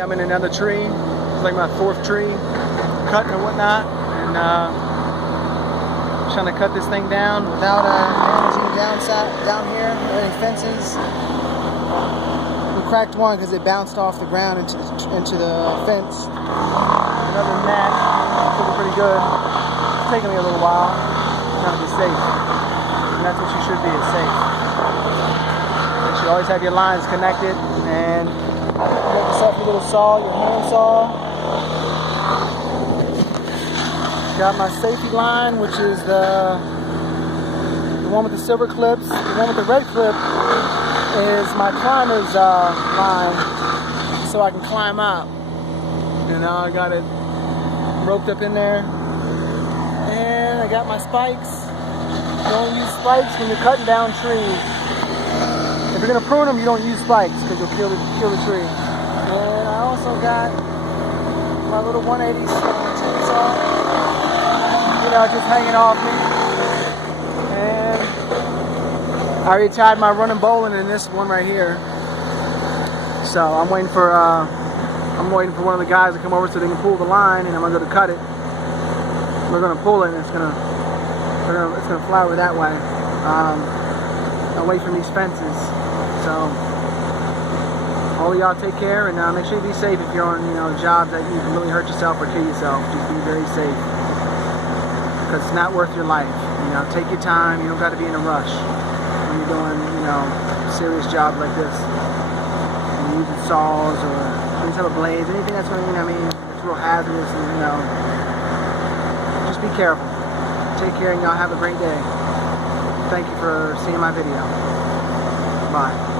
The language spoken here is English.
I'm in another tree. It's like my fourth tree, cutting or whatnot, and trying to cut this thing down without damaging down here or any fences. We cracked one because it bounced off the ground into the fence. Other than that, it's looking pretty good. It's taking me a little while. Trying to be safe, and that's what you should be, is safe. You should always have your lines connected, and make yourself your little saw, your hand saw. Got my safety line, which is the one with the silver clips. The one with the red clip is my climber's line, so I can climb out. And now I got it roped up in there. And I got my spikes. You don't use spikes when you're cutting down trees. If you're gonna prune them, you don't use spikes because you'll kill the tree. And I also got my little 180 chainsaw, just hanging off me. And I already tied my running bowline in this one right here. So I'm waiting for one of the guys to come over so they can pull the line, and I'm gonna go to cut it. We're gonna pull it, and it's gonna fly over that way, away from these fences. So all of y'all take care, and make sure you be safe if you're on jobs that you can really hurt yourself or kill yourself. Just be very safe, because it's not worth your life. Take your time. You don't got to be in a rush when you're doing serious jobs like this. When you're using saws or any type of blades, anything that's going to it's real hazardous. And, just be careful. Take care, and y'all have a great day. Thank you for seeing my video. Bye.